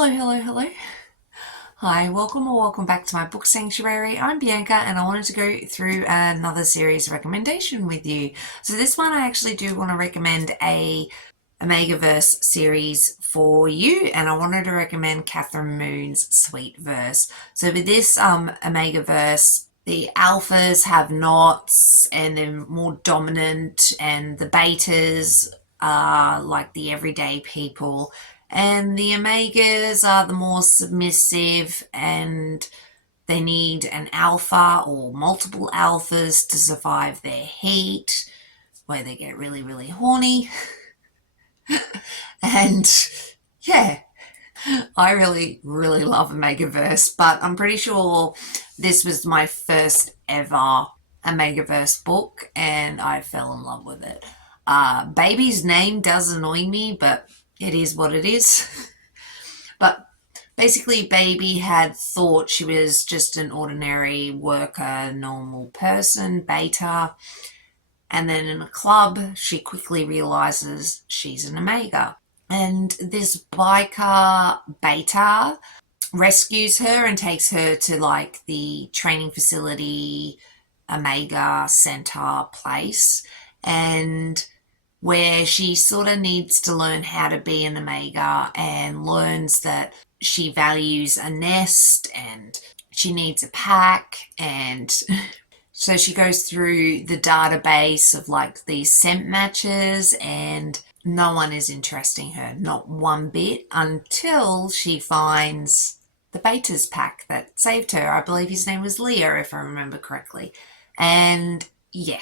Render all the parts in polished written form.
Hello, hello, hello. Hi, welcome or welcome back to my book sanctuary. I'm Bianca and I wanted to go through another series recommendation with you. So this one I actually do want to recommend a Omegaverse series for you, and I wanted to recommend Kathryn Moon's Sweetverse. So with this Omegaverse, the alphas have knots and they're more dominant, and the betas are like the everyday people, and the omegas are the more submissive, and they need an alpha or multiple alphas to survive their heat, where they get really, really horny. And yeah, I really, really love Omegaverse, but I'm pretty sure this was my first ever Omegaverse book and I fell in love with it. Baby's name does annoy me, but it is what it is. But basically, Baby had thought she was just an ordinary worker, normal person, beta, and then in a club, she quickly realizes she's an Omega. And this biker beta rescues her and takes her to like the training facility Omega Center place, and where she sort of needs to learn how to be an Omega and learns that she values a nest and she needs a pack. And so she goes through the database of like these scent matches, and no one is interesting her, not one bit, until she finds the Betas pack that saved her. I believe his name was Leo, if I remember correctly. And yeah,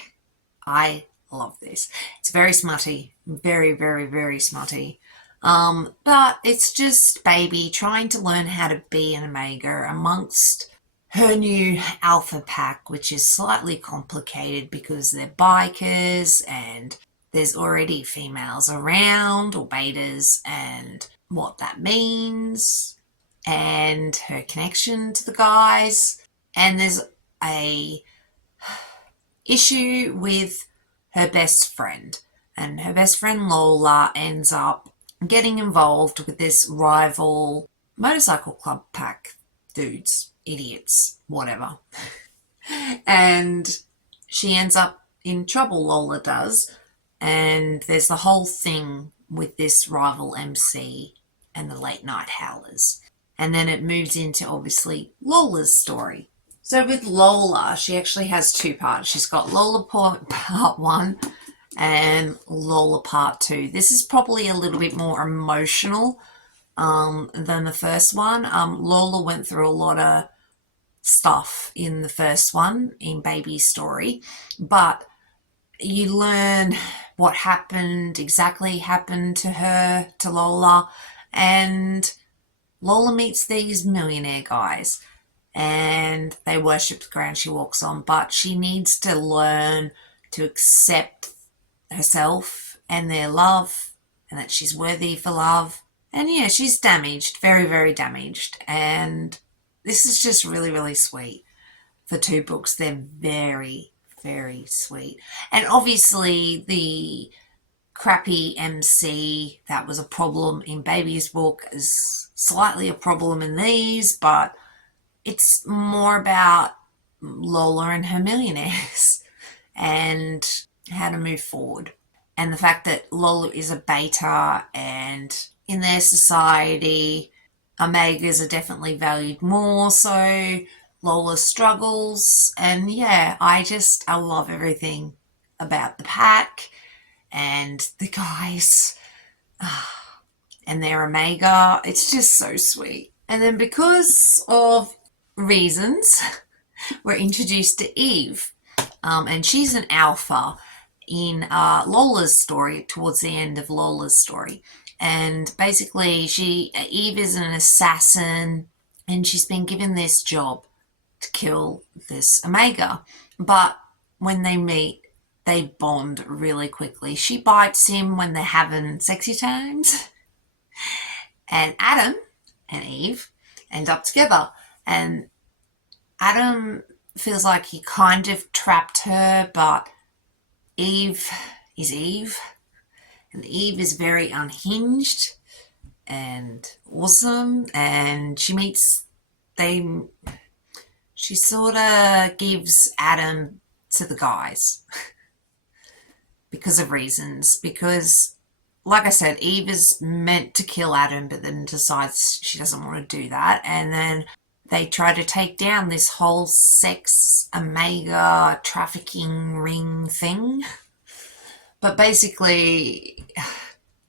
I love this. It's very smutty, very, very, very smutty. But it's just Baby trying to learn how to be an Omega amongst her new alpha pack, which is slightly complicated because they're bikers and there's already females around, or betas, and what that means, and her connection to the guys. And there's a issue with her best friend, and her best friend Lola ends up getting involved with this rival motorcycle club pack dudes, idiots, whatever. And she ends up in trouble, Lola does, and there's the whole thing with this rival MC and the late night howlers. And then it moves into obviously Lola's story. So with Lola, she actually has two parts. She's got Lola part one and Lola part two. This is probably a little bit more emotional than the first one. Lola went through a lot of stuff in the first one, in Baby's story, but you learn what exactly happened to her, to Lola, and Lola meets these millionaire guys and they worship the ground she walks on, but she needs to learn to accept herself and their love, and that she's worthy for love. And yeah, she's damaged, very, very damaged, and this is just really, really sweet. For two books, they're very, very sweet. And obviously the crappy MC that was a problem in Baby's book is slightly a problem in these, but it's more about Lola and her millionaires and how to move forward. And the fact that Lola is a beta, and in their society, Omegas are definitely valued more, so Lola struggles. And yeah, I love everything about the pack and the guys and their Omega. It's just so sweet. And then because of reasons, we're introduced to Eve, and she's an alpha in Lola's story, towards the end of Lola's story. And basically Eve is an assassin, and she's been given this job to kill this Omega. But when they meet, they bond really quickly. She bites him when they're having sexy times, and Adam and Eve end up together. And Adam feels like he kind of trapped her, but Eve is Eve, and Eve is very unhinged, and awesome. And they, she sort of gives Adam to the guys because of reasons. Because, like I said, Eve is meant to kill Adam, but then decides she doesn't want to do that. And then they try to take down this whole sex omega trafficking ring thing. But basically,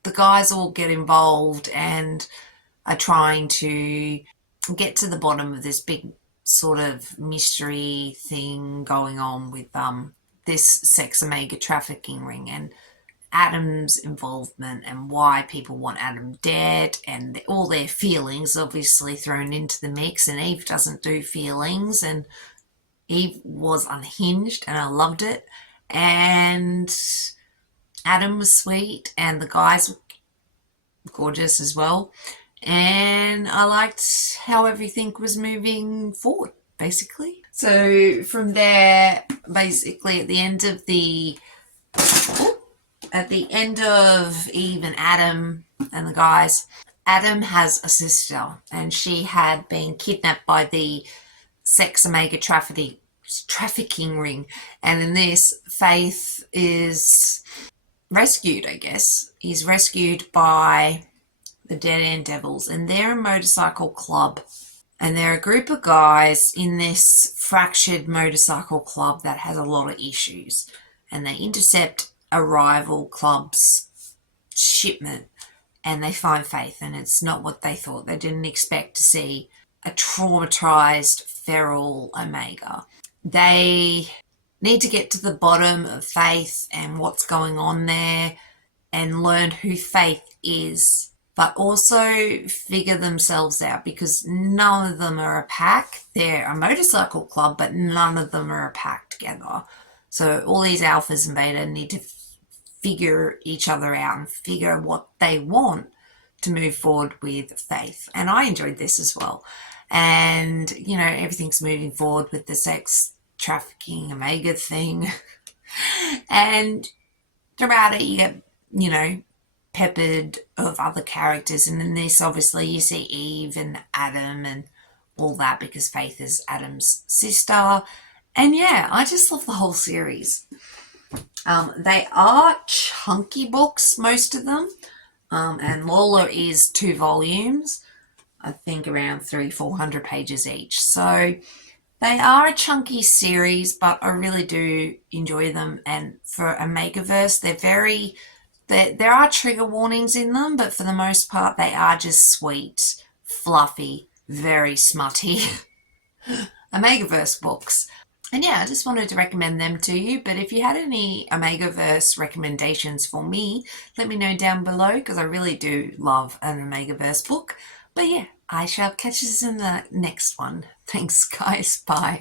the guys all get involved and are trying to get to the bottom of this big sort of mystery thing going on with this sex omega trafficking ring, and Adam's involvement and why people want Adam dead, and all their feelings obviously thrown into the mix. And Eve doesn't do feelings, and Eve was unhinged, and I loved it. And Adam was sweet, and the guys were gorgeous as well. And I liked how everything was moving forward, basically. So from there, basically at the end of Eve and Adam and the guys, Adam has a sister, and she had been kidnapped by the sex omega trafficking ring. And in this, Faith is rescued, I guess. He's rescued by the Dead End Devils, and they're a motorcycle club. And they're a group of guys in this fractured motorcycle club that has a lot of issues. And they intercept a rival club's shipment, and they find Faith, and it's not what they thought. They didn't expect to see a traumatized feral Omega. They need to get to the bottom of Faith and what's going on there, and learn who Faith is, but also figure themselves out, because none of them are a pack. They're a motorcycle club, but none of them are a pack together. So all these alphas and beta need to figure each other out and figure what they want to move forward with Faith. And I enjoyed this as well. And, everything's moving forward with the sex trafficking Omega thing. And throughout it, you get, peppered of other characters. And in this, obviously, you see Eve and Adam and all that, because Faith is Adam's sister. And yeah, I just love the whole series. They are chunky books, most of them. And Lola is 2 volumes, I think around 300-400 pages each. So they are a chunky series, but I really do enjoy them. And for Omegaverse, there are trigger warnings in them, but for the most part, they are just sweet, fluffy, very smutty Omegaverse books. And yeah, I just wanted to recommend them to you. But if you had any Omegaverse recommendations for me, let me know down below, because I really do love an Omegaverse book. But yeah, I shall catch you in the next one. Thanks, guys. Bye.